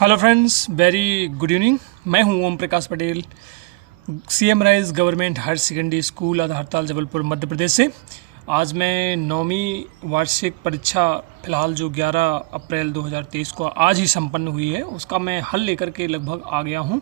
Hello friends, very good evening. मैं हूं Om Prakash Patel, CM rise government higher secondary school Adhartal Jabalpur Madhya Pradesh से। आज मैं 9वीं वार्षिक परीक्षा फ़िलहाल जो 11 अप्रैल 2023 को आज ही संपन्न हुई है, उसका मैं हल लेकर के लगभग आ गया हूं।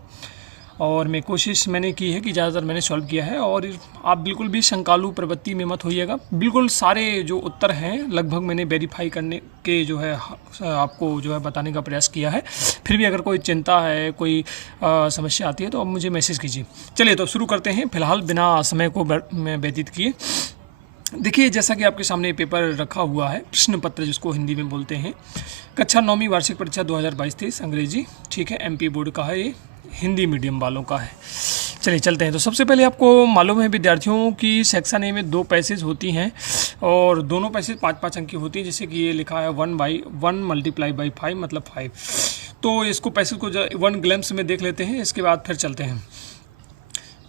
और मैं कोशिश मैंने की है कि ज़्यादातर मैंने सॉल्व किया है। और आप बिल्कुल भी शंकालु प्रवृत्ति में मत होइएगा, बिल्कुल सारे जो उत्तर हैं लगभग मैंने वेरीफाई करने के जो है आपको जो है बताने का प्रयास किया है। फिर भी अगर कोई चिंता है, कोई समस्या आती है तो आप मुझे मैसेज कीजिए। चलिए तो शुरू करते हैं फिलहाल बिना समय को व्यतीत किए। देखिए, जैसा कि आपके सामने पेपर रखा हुआ है, प्रश्न पत्र जिसको हिंदी में बोलते हैं, कक्षा 9वीं वार्षिक परीक्षा 2022-23 अंग्रेजी, ठीक है, एमपी बोर्ड का है, ये हिंदी मीडियम वालों का है। चलिए चलते हैं। तो सबसे पहले आपको मालूम है विद्यार्थियों की सेक्शन ए में 2 पैसेज होती हैं और दोनों पैसेज 5-5 अंक की होती हैं। जैसे कि ये लिखा है 1/1 मल्टीप्लाई बाई 5 मतलब 5। तो इसको पैसेज को 1 ग्लैंस में देख लेते हैं, इसके बाद फिर चलते हैं।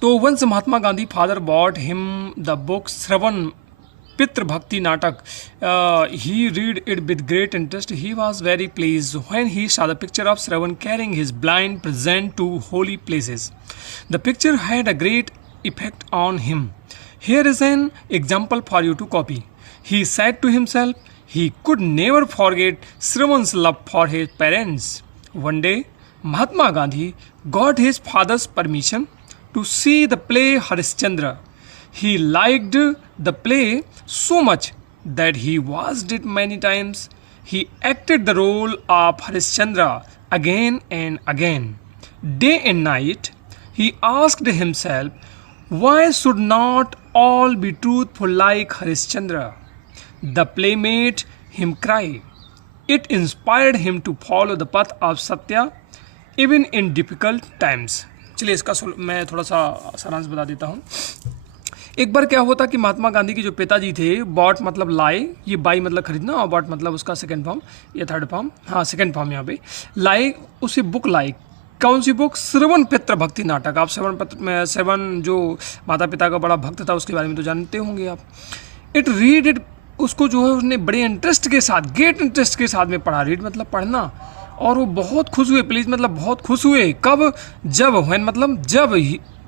तो once Mahatma Gandhi father bought him the book Shravan Pitru Bhakti नाटक, he read it with great interest. He was very pleased when he saw the picture of Shravan carrying his blind present to holy places. The picture had a great effect on him. Here is an example for you to copy. He said to himself, he could never forget Shravan's love for his parents. One day, Mahatma Gandhi got his father's permission to see the play Harishchandra. He liked the play so much that he watched it many times. He acted the role of Harishchandra again and again. Day and night, he asked himself, why should not all be truthful like Harishchandra? The play made him cry. It inspired him to follow the path of Satya even in difficult times. चलिए इसका मैं थोड़ा सा सारांश बता देता हूँ। एक बार क्या हुआ था कि महात्मा गांधी के जो पिताजी थे, बॉट मतलब लाए, ये बाई मतलब खरीदना, और बॉट मतलब उसका सेकंड फॉर्म या थर्ड फॉर्म, हाँ सेकंड फॉर्म यहाँ पे लाए, उसे बुक लाए। कौन सी बुक? श्रवण पितृ भक्ति नाटक। आप श्रवण जो माता पिता का बड़ा भक्त था उसके बारे में तो जानते होंगे आप। इट उसको जो है उसने बड़े इंटरेस्ट के साथ, ग्रेट इंटरेस्ट के साथ में पढ़ा। रीड मतलब पढ़ना। और वो बहुत खुश हुए, प्लीज मतलब बहुत खुश हुए। कब? जब, व्हेन मतलब जब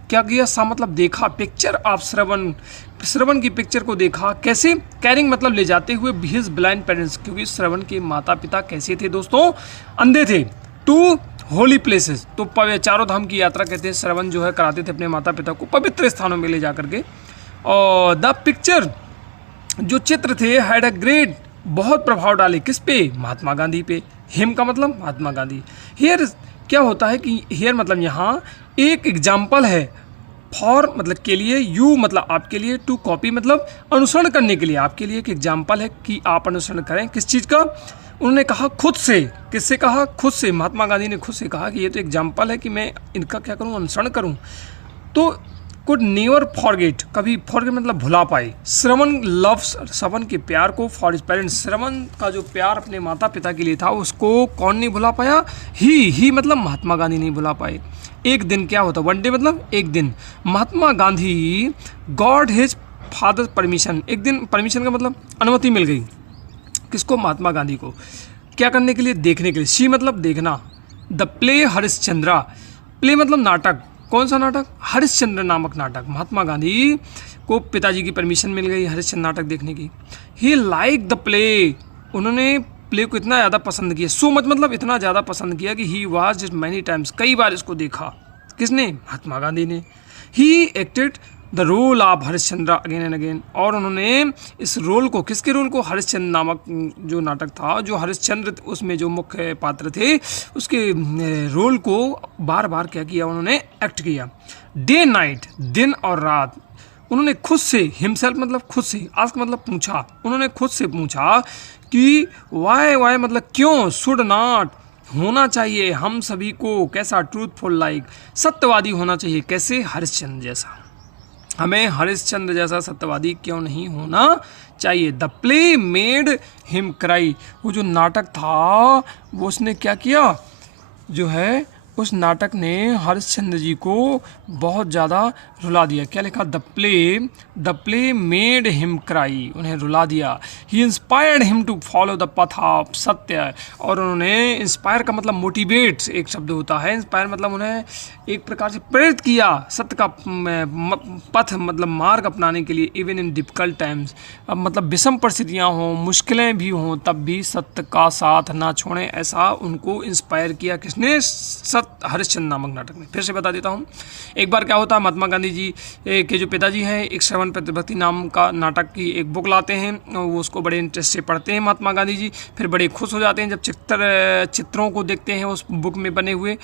क्या किया, सा मतलब देखा, पिक्चर ऑफ श्रवण की पिक्चर को देखा। कैसे? कैरिंग मतलब ले जाते हुए हिज ब्लाइंड पेरेंट्स, क्योंकि श्रवण के माता पिता कैसे थे दोस्तों? अंधे थे। टू होली प्लेसेस, तो चारों धाम की यात्रा कहते हैं, श्रवण जो है कराते थे अपने माता पिता को पवित्र स्थानों में ले जा करके। और द पिक्चर जो चित्र थे हैड अ ग्रेट, बहुत प्रभाव डाले किस पे? महात्मा गांधी पे। हिम का मतलब महात्मा गांधी। हियर क्या होता है कि हियर मतलब यहाँ एक एग्जाम्पल है, फॉर मतलब के लिए, यू मतलब आपके लिए, टू कॉपी मतलब अनुसरण करने के लिए, आपके लिए एक एग्जाम्पल है कि आप अनुसरण करें। किस चीज़ का? उन्होंने कहा खुद से। किससे कहा? खुद से। महात्मा गांधी ने खुद से कहा कि ये तो एग्जाम्पल है कि मैं इनका क्या करूं, अनुसरण करूं। तो कुड नेवर फॉरगेट, कभी फॉरगेट मतलब भुला पाए। श्रवण लव्स, श्रवण के प्यार को, फॉर हिज पेरेंट्स, श्रवण का जो प्यार अपने माता पिता के लिए था उसको कौन नहीं भुला पाया? ही मतलब महात्मा गांधी नहीं भुला पाए। एक दिन क्या होता? वन डे मतलब एक दिन, Mahatma Gandhi got his father permission, एक दिन परमिशन का मतलब अनुमति मिल गई। किसको? महात्मा गांधी को। क्या करने के लिए? देखने के लिए। सी मतलब देखना। द प्ले हरिश्चंद्रा, प्ले मतलब नाटक। कौन सा नाटक? हरिश्चंद्र नामक नाटक। महात्मा गांधी को पिताजी की परमिशन मिल गई हरिश्चंद्र नाटक देखने की। ही लाइक द प्ले, उन्होंने प्ले को इतना ज़्यादा पसंद किया। सो मच मतलब इतना ज़्यादा पसंद किया कि he was it many times, कई बार इसको देखा। किसने? महात्मा गांधी ने। He acted the role of Harishchandra again and again, और उन्होंने इस रोल को, किसके रोल को? हरिश्चंद्र नामक जो नाटक था, जो हरिश्चंद्र उसमें जो मुख्य पात्र थे, उसके रोल को बार बार क्या किया? उन्होंने एक्ट किया। डे नाइट, दिन और रात, उन्होंने खुद से, हिमसेल्फ मतलब खुद से, आस्क मतलब पूछा, उन्होंने खुद से पूछा कि वाई मतलब क्यों, शुड नॉट होना चाहिए हम सभी को, कैसा? ट्रूथफुल लाइक, सत्यवादी होना चाहिए। कैसे? हरिश्चंद्र जैसा। हमें हरिश्चंद्र जैसा सत्यवादी क्यों नहीं होना चाहिए? The play made him cry, वो जो नाटक था वो उसने क्या किया? जो है उस नाटक ने हरिश्चंद्र जी को बहुत ज़्यादा रुला दिया। क्या लिखा? The play made him cry, उन्हें रुला दिया। He inspired him to follow the path of satya, और उन्होंने, इंस्पायर का मतलब मोटिवेट एक शब्द होता है, इंस्पायर मतलब उन्हें एक प्रकार से प्रेरित किया सत्य का पथ मतलब मार्ग अपनाने के लिए, इवन इन डिफिकल्ट टाइम्स, अब मतलब विषम परिस्थितियाँ हों, मुश्किलें भी हों, तब भी सत्य का साथ ना छोड़ें, ऐसा उनको इंस्पायर किया किसने? सत्य हरिश्चंद्र नामक नाटक ने। फिर से बता देता हूँ। एक बार क्या होता है, महात्मा गांधी जी के जो पिताजी हैं एक श्रवण प्रतिभक्ति नाम का नाटक की एक बुक लाते हैं, वो उसको बड़े इंटरेस्ट से पढ़ते हैं महात्मा गांधी जी, फिर बड़े खुश हो जाते हैं जब चित्रों को देखते हैं उस बुक में बने हुए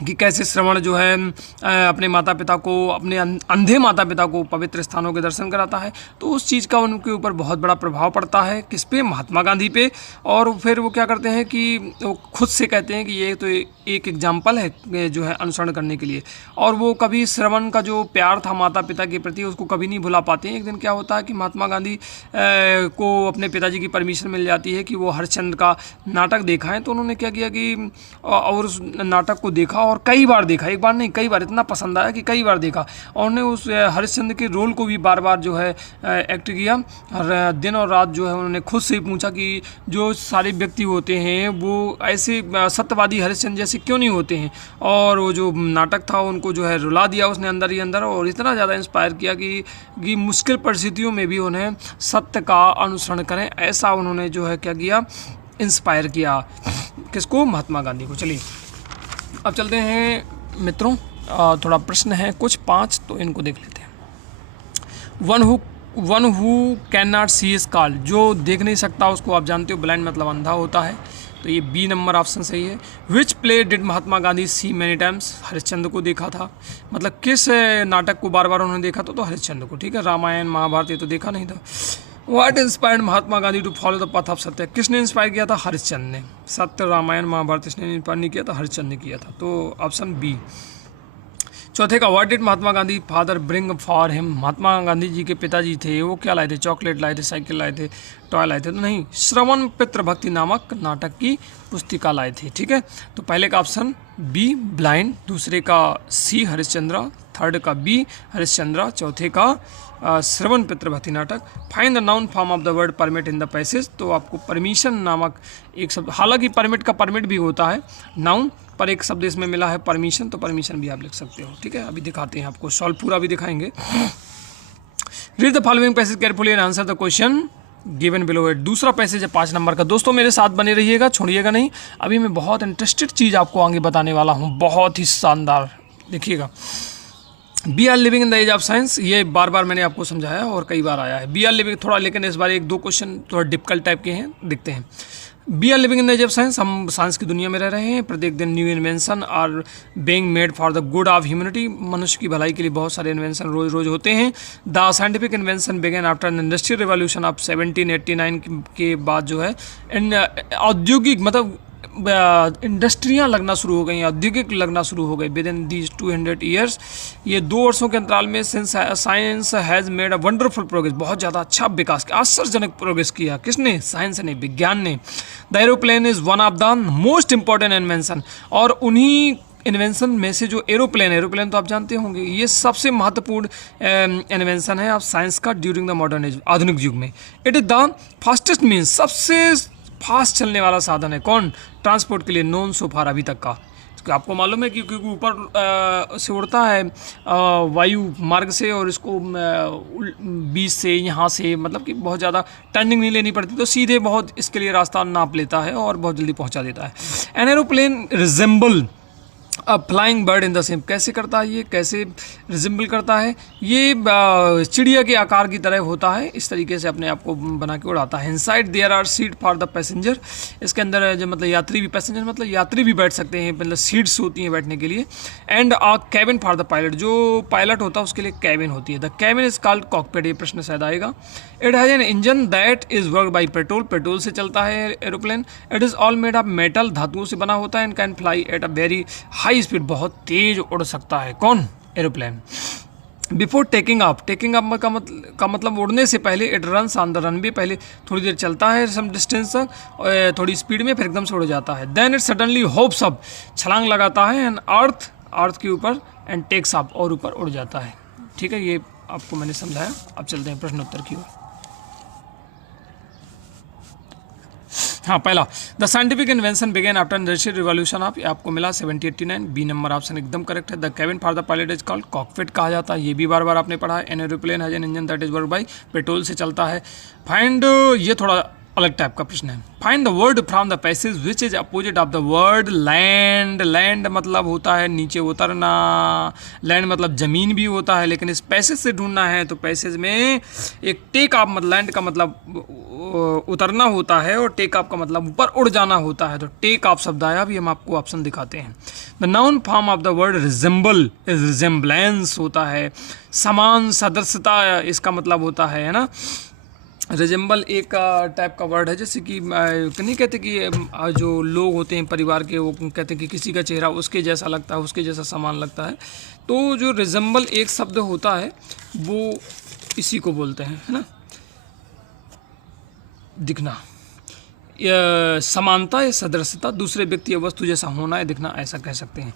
कि कैसे श्रवण जो है अपने माता पिता को, अपने अंधे माता पिता को पवित्र स्थानों के दर्शन कराता है। तो उस चीज़ का उनके ऊपर बहुत बड़ा प्रभाव पड़ता है, किस पे? महात्मा गांधी पे। और फिर वो क्या करते हैं कि वो खुद से कहते हैं कि ये तो एक एग्जाम्पल है जो है अनुसरण करने के लिए, और वो कभी श्रवण का जो प्यार था माता पिता के प्रति उसको कभी नहीं भुला पाते हैं। एक दिन क्या होता है कि महात्मा गांधी को अपने पिताजी की परमिशन मिल जाती है कि वो हरिश्चंद्र का नाटक देखा है। तो उन्होंने क्या किया कि और उस नाटक को देखा और कई बार देखा, एक बार नहीं कई बार, इतना पसंद आया कि कई बार देखा, और उन्होंने उस हरिश्चंद्र के रोल को भी बार बार जो है एक्ट किया। और दिन और रात जो है उन्होंने खुद से पूछा कि जो सारे व्यक्ति होते हैं वो ऐसे सत्यवादी हरिश्चंद्र जैसे क्यों नहीं होते हैं, और वो जो नाटक था उनको जो है रुला दिया उसने अंदर ही अंदर, और इतना ज़्यादा इंस्पायर किया कि मुश्किल परिस्थितियों में भी उन्हें सत्य का अनुसरण करें, ऐसा उन्होंने जो है क्या किया? इंस्पायर किया। किसको? महात्मा गांधी को। चलिए अब चलते हैं मित्रों, थोड़ा प्रश्न है कुछ 5, तो इनको देख लेते हैं। One who can not see is called, जो देख नहीं सकता उसको आप जानते हो ब्लाइंड मतलब अंधा होता है, तो ये बी नंबर ऑप्शन सही है। Which play did Mahatma Gandhi see many times, Harishchandra को देखा था, मतलब किस नाटक को बार बार उन्होंने देखा तो हरिश्चंद्र को, ठीक है। रामायण महाभारत ये तो देखा नहीं था। What inspired Mahatma Gandhi to follow the path of satya, किसने इंस्पायर किया था? हरिश्चंद्र ने। सत्य रामायण महाभारत इसने इंस्पायर नहीं किया था, हरिश्चंद्र ने किया था, तो ऑप्शन बी। चौथे का what did Mahatma Gandhi father bring for him, Mahatma Gandhi ji के पिताजी थे वो क्या लाए थे? चॉकलेट लाए थे, साइकिल लाए थे, टॉय लाए थे? तो नहीं, श्रवण पितृ भक्ति नामक नाटक की पुस्तिका लाए थे, ठीक है। तो पहले का ऑप्शन बी ब्लाइंड, दूसरे का सी हरिश्चंद्र, थर्ड का बी हरिश्चंद्र, चौथे का श्रवण पितृभक्ति नाटक। Find the noun form of the word permit in the passage, तो आपको परमिशन नामक एक शब्द, हालांकि परमिट का परमिट भी होता है नाउन, पर एक शब्द इसमें मिला है परमिशन, तो परमिशन भी आप लिख सकते हो, ठीक है। अभी दिखाते हैं आपको, सॉल्व पूरा भी दिखाएंगे। Read the following passage carefully and answer the question given below it. दूसरा पैसेज है 5 नंबर का। दोस्तों मेरे साथ बने रहिएगा, छोड़िएगा नहीं, अभी मैं बहुत इंटरेस्टेड चीज़ आपको आगे बताने वाला हूँ, बहुत ही शानदार, देखिएगा। We are living in the age of science, ये बार बार मैंने आपको समझाया और कई बार आया है। बी आर लिविंग थोड़ा, लेकिन इस बार 1-2 क्वेश्चन थोड़ा डिफिकल्ट टाइप के हैं, देखते हैं। We are living in the age of science, हम साइंस की दुनिया में रह रहे हैं। प्रत्येक दिन new invention are being made for the good of humanity, मनुष्य की भलाई के लिए बहुत सारे इन्वेंशन रोज रोज होते हैं। The scientific invention began after an industrial revolution of 1789 के बाद जो है औद्योगिक मतलब इंडस्ट्रियाँ लगना शुरू हो गई, औद्योगिक लगना शुरू हो गई विद इन दीज 200 ईयर्स। ये 2 वर्षों के अंतराल में science has made a wonderful progress, बहुत ज़्यादा अच्छा विकास, आश्चर्यजनक प्रोग्रेस किया। किसने? साइंस ने, विज्ञान ने। The aeroplane is one of the most important invention, और उन्हीं इन्वेंशन में से जो एरोप्लेन तो आप जानते होंगे, ये सबसे महत्वपूर्ण इन्वेंशन है आप साइंस का ड्यूरिंग द मॉडर्न एज, आधुनिक युग में। It is the fastest means, सबसे फास्ट चलने वाला साधन है। कौन? ट्रांसपोर्ट के लिए नॉन सो फार अभी तक का। आपको मालूम है कि क्योंकि ऊपर से उड़ता है वायु मार्ग से, और इसको बीच से यहाँ से मतलब कि बहुत ज़्यादा टर्निंग नहीं लेनी पड़ती, तो सीधे बहुत इसके लिए रास्ता नाप लेता है और बहुत जल्दी पहुँचा देता है। An aeroplane resemble a flying bird in the same, कैसे करता है ये, कैसे रिजेंबल करता है ये? चिड़िया के आकार की तरह होता है, इस तरीके से अपने आप को बना के उड़ाता है। Inside there are seat for the passenger, इसके अंदर जो मतलब यात्री भी, पैसेंजर मतलब यात्री भी बैठ सकते हैं, मतलब सीट्स होती हैं बैठने के लिए। And a cabin for the pilot, जो पायलट होता है उसके लिए कैबिन होती है। The cabin is called cockpit, ये प्रश्न शायद आएगा। It has an engine that is work by petrol, petrol से चलता है aeroplane. It is all made of metal, धातुओं से बना होता है। And can fly at a very high speed, बहुत तेज उड़ सकता है। कौन? एरोप्लेन। बिफोर टेकिंग अप का मतलब उड़ने से पहले, it runs on the runway, पहले थोड़ी देर चलता है सम डिस्टेंस तक थोड़ी स्पीड में, फिर एकदम से उड़ जाता है। Then it suddenly hops up, छलांग लगाता है, एंड अर्थ के ऊपर, एंड टेक्स अप, और ऊपर उड़ जाता है। ठीक है, ये आपको मैंने समझाया। अब चलते हैं प्रश्नोत्तर की ओर। हाँ, पहला, the scientific invention began after industrial revolution of, आपको मिला 1789, बी नंबर ऑप्शन एकदम करेक्ट है। The cabin for the pilot is called cockpit कहा जाता है, ये भी बार बार आपने पढ़ा है। An aeroplane has an engine that is work by petrol से चलता है। फाइंड, ये थोड़ा अलग टाइप का प्रश्न है। Find the word from the passage which is opposite of the word land. Land मतलब होता है नीचे उतरना, लैंड मतलब जमीन भी होता है, लेकिन इस पैसेज से ढूंढना है तो पैसेज में एक टेक ऑफ, मतलब लैंड का मतलब उतरना होता है, और टेक ऑफ का मतलब ऊपर उड़ जाना होता है। तो टेक ऑफ शब्द आया, अभी हम आपको ऑप्शन दिखाते हैं। The noun form of the word resemble is resemblance होता है, समान, सदृशता इसका मतलब होता है ना। रिजेंबल एक टाइप का वर्ड है, जैसे कि नहीं कहते कि जो लोग होते हैं परिवार के, वो कहते हैं कि किसी का चेहरा उसके जैसा लगता है, उसके जैसा समान लगता है। तो जो रिजेंबल एक शब्द होता है वो इसी को बोलते हैं, है ना, दिखना, समानता या सदृशता, दूसरे व्यक्ति या वस्तु जैसा होना या दिखना, ऐसा कह सकते हैं।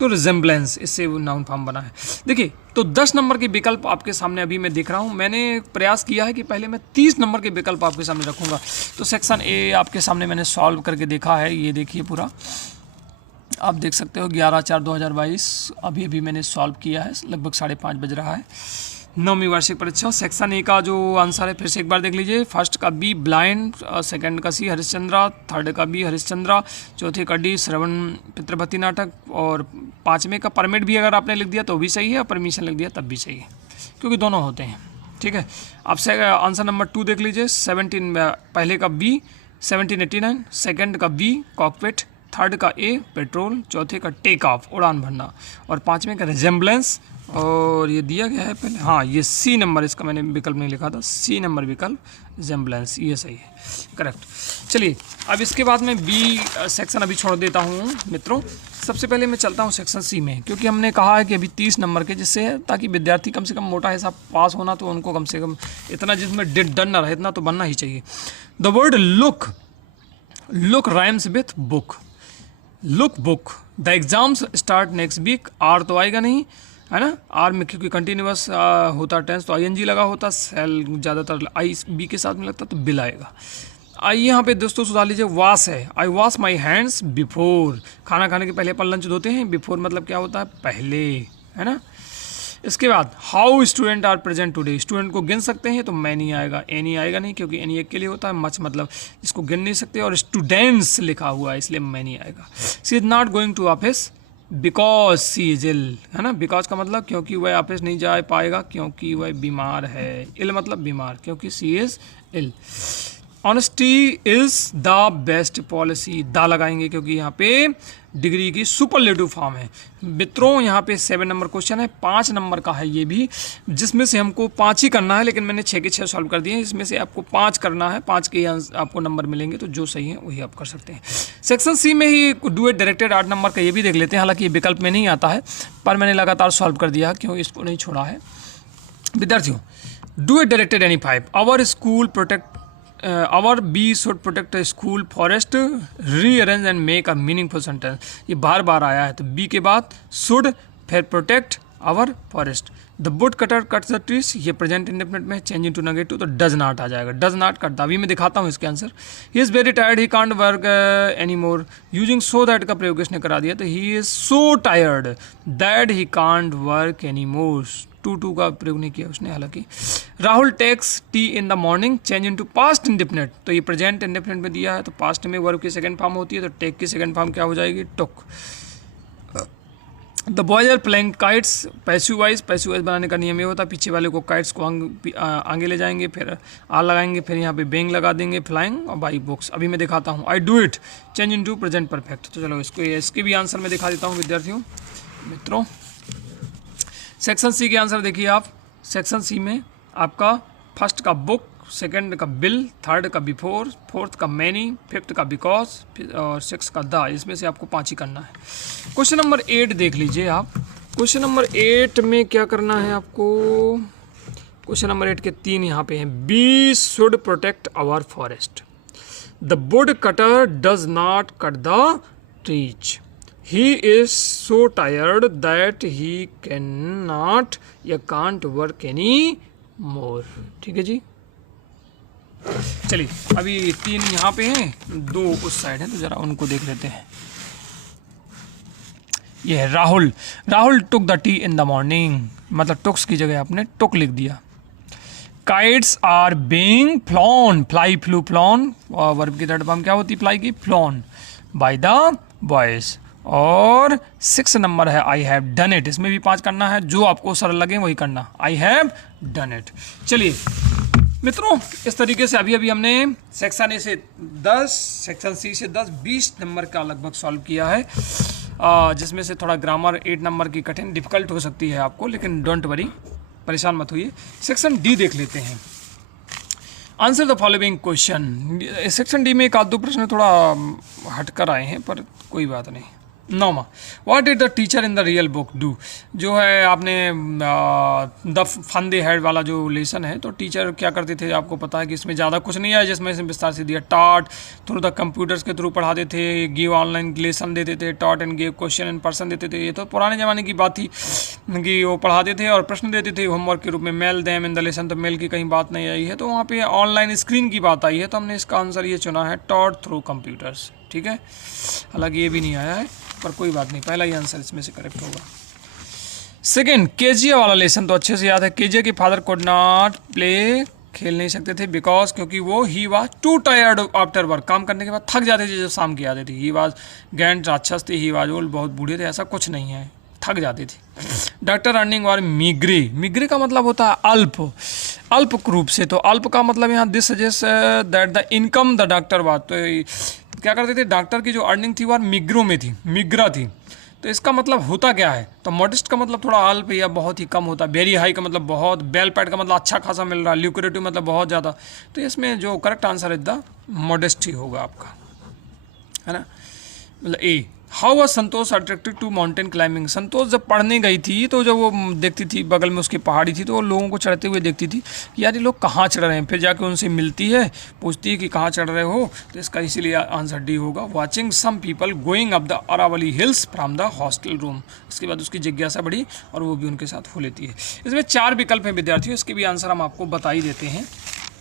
तो रिजेंबलेंस, इससे वो नाउन फॉर्म बना है। देखिए, तो 10 नंबर के विकल्प आपके सामने अभी मैं देख रहा हूँ। मैंने प्रयास किया है कि पहले मैं 30 नंबर के विकल्प आपके सामने रखूँगा। तो सेक्शन ए आपके सामने मैंने सॉल्व करके देखा है, ये देखिए पूरा आप देख सकते हो। 11/4/2022 अभी अभी मैंने सॉल्व किया है, लगभग 5:30 बज रहा है। 9वीं वार्षिक परीक्षा सेक्शन ए का जो आंसर है फिर से एक बार देख लीजिए। फर्स्ट का बी ब्लाइंड, सेकंड का सी हरिश्चंद्रा, थर्ड का बी हरिश्चंद्रा, चौथे का डी श्रवण पितृपति नाटक, और पाँचवें का परमिट भी अगर आपने लिख दिया तो भी सही है, और परमिशन लिख दिया तब भी सही है, क्योंकि दोनों होते हैं। ठीक है, अब से आंसर नंबर 2 देख लीजिए। 17 पहले का बी 1789, सेकेंड का बी कॉकपिट, थर्ड का ए पेट्रोल, चौथे का टेक ऑफ उड़ान भरना, और पाँचवें का रिजेंबलेंस, और ये दिया गया है पहले, हाँ ये सी नंबर, इसका मैंने विकल्प नहीं लिखा था, सी नंबर विकल्प रिजेंबलेंस, ये सही है, करेक्ट। चलिए अब इसके बाद मैं बी सेक्शन अभी छोड़ देता हूँ मित्रों। सबसे पहले मैं चलता हूँ सेक्शन सी में, क्योंकि हमने कहा है कि अभी 30 नंबर के, जिससे ताकि विद्यार्थी कम से कम मोटा हिसाब पास होना, तो उनको कम से कम इतना जिसमें डिड डन ना रहे, इतना तो बनना ही चाहिए। The word look rhymes with book, look book. The exams start next week, are तो आएगा नहीं, है ना, आर में क्योंकि कंटिन्यूस होता टेंस, तो आईएनजी लगा होता, सेल ज़्यादातर आई बी के साथ में लगता, तो बिल आएगा। आइए यहाँ पे दोस्तों सुधार लीजिए, वॉश है, आई वॉश माई हैंड्स बिफोर, खाना खाने के पहले अपन लंच धोते हैं, बिफोर मतलब क्या होता है, पहले, है ना। इसके बाद how student are present today, student को गिन सकते हैं, तो मैनी आएगा, एनी आएगा नहीं, क्योंकि एनी एक के लिए होता है, मच मतलब इसको गिन नहीं सकते, और स्टूडेंट्स लिखा हुआ है इसलिए मैनी आएगा। She is not going to office because she is ill, है ना, बिकॉज का मतलब क्योंकि वह ऑफिस नहीं जा पाएगा, क्योंकि वह बीमार है, इल मतलब बीमार, क्योंकि she is ill. Honesty is the best policy, the लगाएंगे क्योंकि यहाँ पे डिग्री की सुपरलेटिव फॉर्म है। मित्रों यहाँ पे 7 नंबर क्वेश्चन है, 5 नंबर का है ये भी, जिसमें से हमको 5 ही करना है, लेकिन मैंने 6 के 6 सॉल्व कर दिए हैं, इसमें से आपको 5 करना है, 5 के आपको नंबर मिलेंगे, तो जो सही है वही आप कर सकते हैं। सेक्शन सी में ही डू इट डायरेक्टेड 8 नंबर का ये भी देख लेते हैं, हालांकि ये विकल्प में नहीं आता है, पर मैंने लगातार सॉल्व कर दिया, क्यों इसको नहीं छोड़ा है। विद्यार्थियों, do it directed any 5, our school protect our bee should protect a school forest, rearrange and make a meaningful sentence, ये बार बार आया है, तो बी के बाद should, फिर protect our forest। the wood cutter cuts the trees, ये present indefinite में, चेंज इनटू नेगेटिव तो डज नॉट आ जाएगा, डज नॉट करता। अभी मैं दिखाता हूँ इसके answer. He is very tired, he can't work any more, using so that का प्रयोग इसने करा दिया, तो he is so tired that he can't work any more, too का प्रयोग नहीं किया उसने हालांकि। Rahul takes tea in the morning, change into past indefinite, तो ये प्रेजेंट इंडेफिनिट में दिया है, तो पास्ट में वर्ब की सेकंड फॉर्म होती है, तो टेक की सेकंड फॉर्म क्या हो जाएगी, took. The boys are playing kites, passive voice बनाने का नियम ये होता है, पीछे वाले को काइट्स को आगे ले जाएंगे, फिर आर लगाएंगे, फिर यहाँ पे बेंग लगा देंगे, फ्लाइंग, और बाई बुक्स। अभी मैं दिखाता हूँ, I do it, change into present perfect. तो चलो इसके भी आंसर मैं दिखा देता हूँ विद्यार्थियों मित्रों। सेक्शन सी के आंसर देखिए आप। सेक्शन सी में आपका फर्स्ट का बुक, सेकंड का बिल, थर्ड का बिफोर, फोर्थ का मैनी, फिफ्थ का बिकॉज, और सिक्स का द, इसमें से आपको 5 ही करना है। क्वेश्चन नंबर 8 देख लीजिए आप। क्वेश्चन नंबर 8 में क्या करना है आपको? क्वेश्चन नंबर 8 के 3 यहाँ पे हैं। We should protect our forest. The woodcutter does not cut the trees. He is so tired that he can not या कांट वर्क एनी मोर। ठीक है जी। चलिए अभी 3 यहाँ पे हैं, 2 उस साइड हैं, तो जरा उनको देख लेते हैं। ये है Rahul. Rahul took the tea in the morning, मतलब टुक्स की जगह आपने टुक लिख दिया। Kites are being flown, fly flew flown, और वर्ब की थर्ड फॉर्म क्या होती है फ्लाई की? Flown by the boys. और 6 नंबर है आई हैव डन इट। इसमें भी 5 करना है, जो आपको सरल लगे वही करना। I have done it. चलिए मित्रों, इस तरीके से अभी हमने सेक्शन ए से 10, सेक्शन सी से 10, 20 नंबर का लगभग सॉल्व किया है, जिसमें से थोड़ा ग्रामर 8 नंबर की कठिन डिफिकल्ट हो सकती है आपको, लेकिन डोंट वरी, परेशान मत होइए। सेक्शन डी देख लेते हैं। Answer the following question. Section D में एक आध दो प्रश्न थोड़ा हटकर आए हैं, पर कोई बात नहीं। 9वां, what did the teacher in the real book do. जो है आपने द फन दे हैड वाला जो लेसन है, तो टीचर क्या करते थे आपको पता है कि इसमें ज़्यादा कुछ नहीं है, जिसमें से विस्तार से दिया। टॉट थ्रू द कंप्यूटर्स के थ्रू पढ़ाते थे, गिव ऑनलाइन लेसन देते थे, taught and give question in person देते थे। ये तो पुराने ज़माने की बात थी कि वो पढ़ाते थे और प्रश्न देते थे होमवर्क के रूप में। Mail them in the lesson, तो मेल की कहीं बात नहीं आई है, तो वहाँ पे ऑनलाइन स्क्रीन की बात आई है, तो हमने इसका आंसर ये चुना है, टॉट थ्रू कंप्यूटर्स। ठीक है, हालांकि ये भी नहीं आया है, पर कोई बात नहीं, पहला ही आंसर इसमें से करेक्ट होगा। सेकेंड, केजिया वाला लेसन तो अच्छे से याद है। केजिया के फादर कुड नॉट प्ले, खेल नहीं सकते थे, बिकॉज क्योंकि वो ही was too tired after work, काम करने के बाद थक जाते थे जब शाम की आती थी। ही वाज ग्रैंड राक्षस थे, ही वाज ओल्ड, बहुत बूढ़े थे, ऐसा कुछ नहीं है, थक जाती थी। डॉक्टर अर्निंग वर मिग्री। मिग्री का मतलब होता है अल्प, अल्प रूप से, तो अल्प का मतलब यहाँ this suggest that the income the doctor was, तो क्या करते थे, डॉक्टर की जो अर्निंग थी वो मिग्रो में थी, मिग्रा थी। तो इसका मतलब होता क्या है, तो मॉडेस्ट का मतलब थोड़ा अल्प या बहुत ही कम होता है। वेरी हाई का मतलब बहुत, बेल पैड का मतलब अच्छा खासा मिल रहा है, ल्यूक्रेटिव मतलब बहुत ज़्यादा। तो इसमें जो करेक्ट आंसर है द मॉडेस्ट ही होगा आपका, है ना, मतलब A. How was Santosh attracted to mountain climbing. Santosh जब पढ़ने गई थी तो जब वो देखती थी बगल में उसकी पहाड़ी थी, तो वो लोगों को चढ़ते हुए देखती थी, यार ये लोग कहाँ चढ़ रहे हैं। फिर जाके उनसे मिलती है, पूछती है कि कहाँ चढ़ रहे हो, तो इसका इसीलिए आंसर डी होगा। Watching some people going up the Aravalli hills from the hostel room. उसके बाद उसकी जिज्ञासा बढ़ी और वो भी उनके साथ हो लेती है। इसमें 4 विकल्प हैं विद्यार्थियों, इसके भी आंसर हम आपको बता ही देते हैं।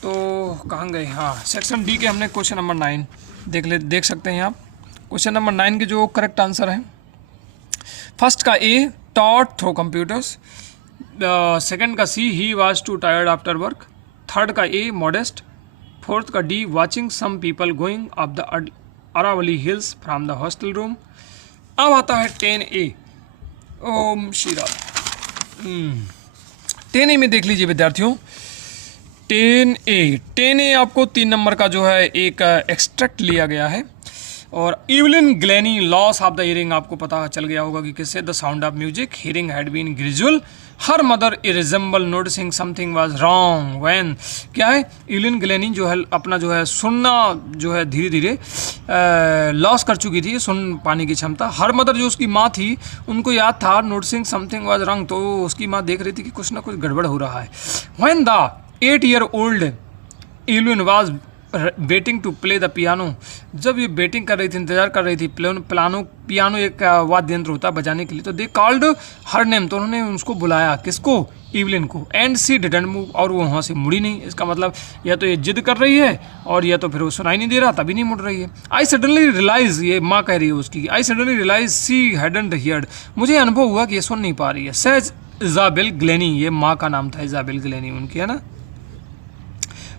तो कहाँ गए, हाँ, सेक्शन डी के हमने क्वेश्चन नंबर 9 देख सकते हैं आप। क्वेश्चन नंबर 9 के जो करेक्ट आंसर है, फर्स्ट का A, taught through computers. Second का C, he was too tired after work. Third का ए, मॉडेस्ट। फोर्थ का D, watching some people going up the Aravalli hills from the hostel room. अब आता है 10A। ओम Shri Ram. 10A में देख लीजिए विद्यार्थियों, 10A आपको 3 नंबर का जो है एक एक्सट्रैक्ट लिया गया है। और Evelyn Glennie, loss of the hearing, आपको पता चल गया होगा कि किससे, the sound of music, hearing had been gradual, her mother remember noticing something was wrong when. क्या है, इवलिन ग्लेनी जो है अपना जो है सुनना जो है धीरे धीरे लॉस कर चुकी थी, सुन पाने की क्षमता। हर मदर जो उसकी माँ थी उनको याद था नोटिसिंग समथिंग वाज रॉन्ग, तो उसकी माँ देख रही थी कि कुछ ना कुछ गड़बड़ हो रहा है। When the 8-year-old Evelyn was waiting to play the piano, जब ये वेटिंग कर रही थी, इंतजार कर रही थी, पियानो एक वाद्य यंत्र होता है बजाने के लिए, तो दे कॉल्ड हर नेम, तो उन्होंने उसको बुलाया, किसको, इवलिन को। एंड सी डिडंट मूव, और वो वहाँ से मुड़ी नहीं। इसका मतलब या तो ये जिद कर रही है और या तो फिर वो सुनाई नहीं दे रहा, तभी नहीं मुड़ रही है। आई सडनली रियलाइज, ये माँ कह रही है उसकी, I suddenly realise she hadn't heard, मुझे अनुभव हुआ कि ये सुन नहीं पा रही है। सेज इजाबेल ग्लेनी, ये माँ का नाम था इजाबेल ग्लेनी उनकी, है ना।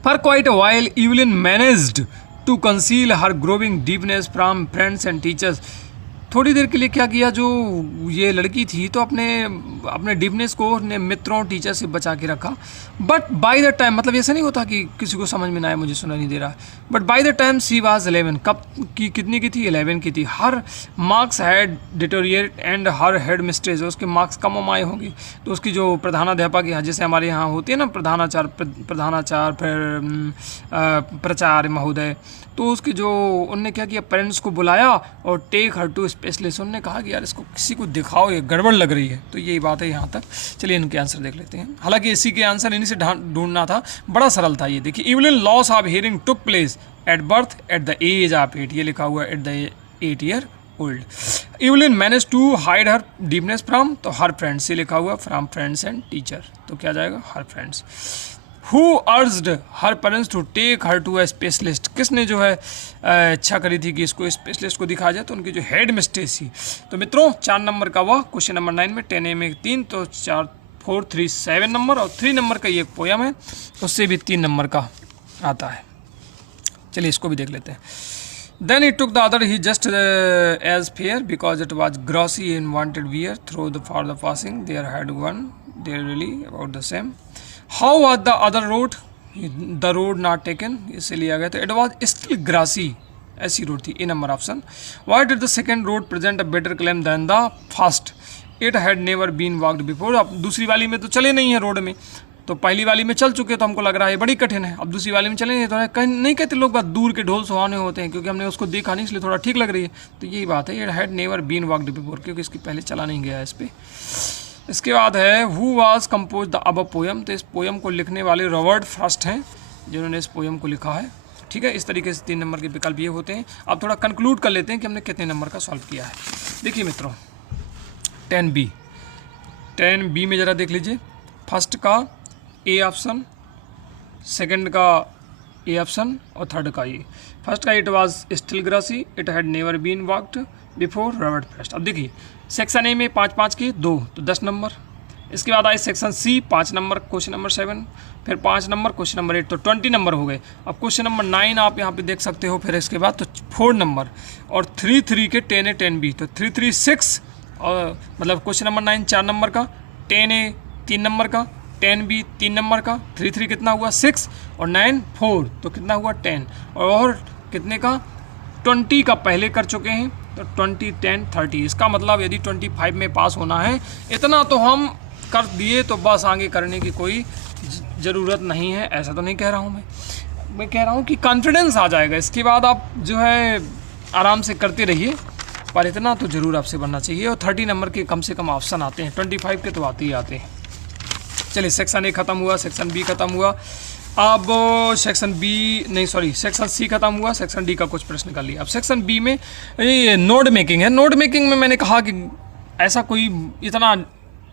For quite a while, Evelyn managed to conceal her growing deafness from friends and teachers. थोड़ी देर के लिए क्या किया, जो ये लड़की थी तो अपने डीपनेस को अपने मित्रों टीचर से बचा के रखा। बट बाय द टाइम, मतलब ऐसा नहीं होता कि किसी को समझ में ना आए, मुझे सुना नहीं दे रहा, but by the time she was 11, कब की, कितनी की थी, 11 की थी। हर marks had deteriorate and her head mistress, उसके मार्क्स कम आए होंगे, तो उसकी जो प्रधानाध्यापक यहाँ, जैसे हमारे यहाँ होती है ना प्रधानाचार्य फिर प्राचार्य महोदय, तो उसकी जो उनने क्या किया, पेरेंट्स को बुलाया और टेक हर टू स्पेशलिस्ट, उन्होंने कहा कि यार इसको किसी को दिखाओ, ये गड़बड़ लग रही है। तो यही बात है यहाँ तक। चलिए इनके आंसर देख लेते हैं। हालांकि इसी के आंसर इन्हीं से ढूंढना था, बड़ा सरल था ये। देखिए, Evelyn loss of hearing took place at birth at the age of 8, ये लिखा हुआ है at the 8 year old. Evelyn manage to hide her deafness from, तो हर फ्रेंड्स, ये लिखा हुआ फ्रॉम फ्रेंड्स एंड टीचर, तो क्या जाएगा हर friends. Who urged her parents to take her to a specialist, किसने जो है इच्छा करी थी कि इसको स्पेशलिस्ट को दिखाया जाए, तो उनकी जो हेड मिस्ट्रेस थी। तो मित्रों 4 नंबर का वह क्वेश्चन नंबर 9 में 10A में 3, तो 4 4 3 7 नंबर, और 3 नंबर का ये एक पोयम है, उससे भी 3 नंबर का आता है। चलिए इसको भी देख लेते हैं। Then he took the other, he just as fair because it was glossy and wanted wear through the for the passing. There had one, they really about the same. How was the other road? The road not taken, इसे लिया गया। तो it was still grassy, ऐसी road थी, A number option. Why did the second road present a better claim than the first? It had never been walked before. अब दूसरी वाली में तो चले नहीं है रोड में, तो पहली वाली में चल चुके, तो हमको लग रहा है बड़ी कठिन है। अब दूसरी वाली में चले नहीं, तो कहीं नहीं कहते लोग बात दूर के ढोल सुहाने होते हैं, क्योंकि हमने उसको देखा नहीं इसलिए थोड़ा ठीक लग रही है। तो यही बात है, it had never been walked before, क्योंकि इसकी पहले चला नहीं गया है इस पर। इसके बाद है हु वाज कंपोज द अब पोयम, तो इस पोयम को लिखने वाले रॉबर्ट फ्रॉस्ट हैं, जिन्होंने इस पोयम को लिखा है। ठीक है, इस तरीके से 3 नंबर के विकल्प ये होते हैं। अब थोड़ा कंक्लूड कर लेते हैं कि हमने कितने नंबर का सॉल्व किया है। देखिए मित्रों 10B में ज़रा देख लीजिए। फर्स्ट का ए ऑप्शन, सेकंड का ए ऑप्शन, और थर्ड का ये। फर्स्ट का it was still grassy, it had never been walked before Robert Frost. अब देखिए सेक्शन ए में 5-5 के 2, तो 10 नंबर। इसके बाद आए section C 5 number, question number 7, फिर 5 नंबर क्वेश्चन नंबर 8, तो 20 नंबर हो गए। अब क्वेश्चन नंबर 9 आप यहाँ पे देख सकते हो, फिर इसके बाद तो 4 नंबर, और 3 के 10A 10B, तो 3 6, और मतलब क्वेश्चन नंबर 9 4 नंबर का, 10A 3 नंबर का, 10B 3 नंबर का, 3 कितना हुआ 6, और 9 4, तो कितना हुआ 10, और कितने का 20 का पहले कर चुके हैं, तो 20 10 30। इसका मतलब यदि 25 में पास होना है, इतना तो हम कर दिए, तो बस आगे करने की कोई ज़रूरत नहीं है। ऐसा तो नहीं कह रहा हूँ मैं कह रहा हूँ कि कॉन्फिडेंस आ जाएगा। इसके बाद आप जो है आराम से करते रहिए, पर इतना तो ज़रूर आपसे बनना चाहिए। और 30 नंबर के कम से कम ऑप्शन आते हैं, 25 के तो आते ही आते हैं। चलिए सेक्शन ए ख़त्म हुआ, सेक्शन बी ख़त्म हुआ। अब सेक्शन सी खत्म हुआ, सेक्शन डी का कुछ प्रश्न कर लिया। अब सेक्शन बी में ये नोड मेकिंग है। नोड मेकिंग में मैंने कहा कि ऐसा कोई इतना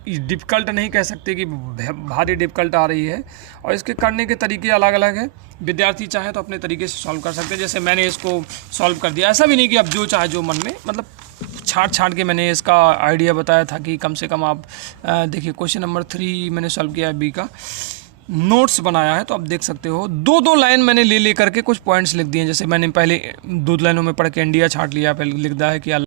डिफ़िकल्ट नहीं कह सकते कि भारी डिफ़िकल्ट आ रही है, और इसके करने के तरीके अलग अलग हैं। विद्यार्थी चाहे तो अपने तरीके से सॉल्व कर सकते हैं, जैसे मैंने इसको सॉल्व कर दिया। ऐसा भी नहीं कि अब जो चाहे जो मन में, मतलब छाँट के मैंने इसका आइडिया बताया था कि कम से कम आप देखिए क्वेश्चन नंबर 3 मैंने सॉल्व किया है बी का, नोट्स बनाया है, तो आप देख सकते हो 2-2 लाइन मैंने ले करके कुछ पॉइंट्स लिख दिए। जैसे मैंने पहले 2 लाइनों में पढ़ के इंडिया छाँट लिया, पहले लिख दिया है कि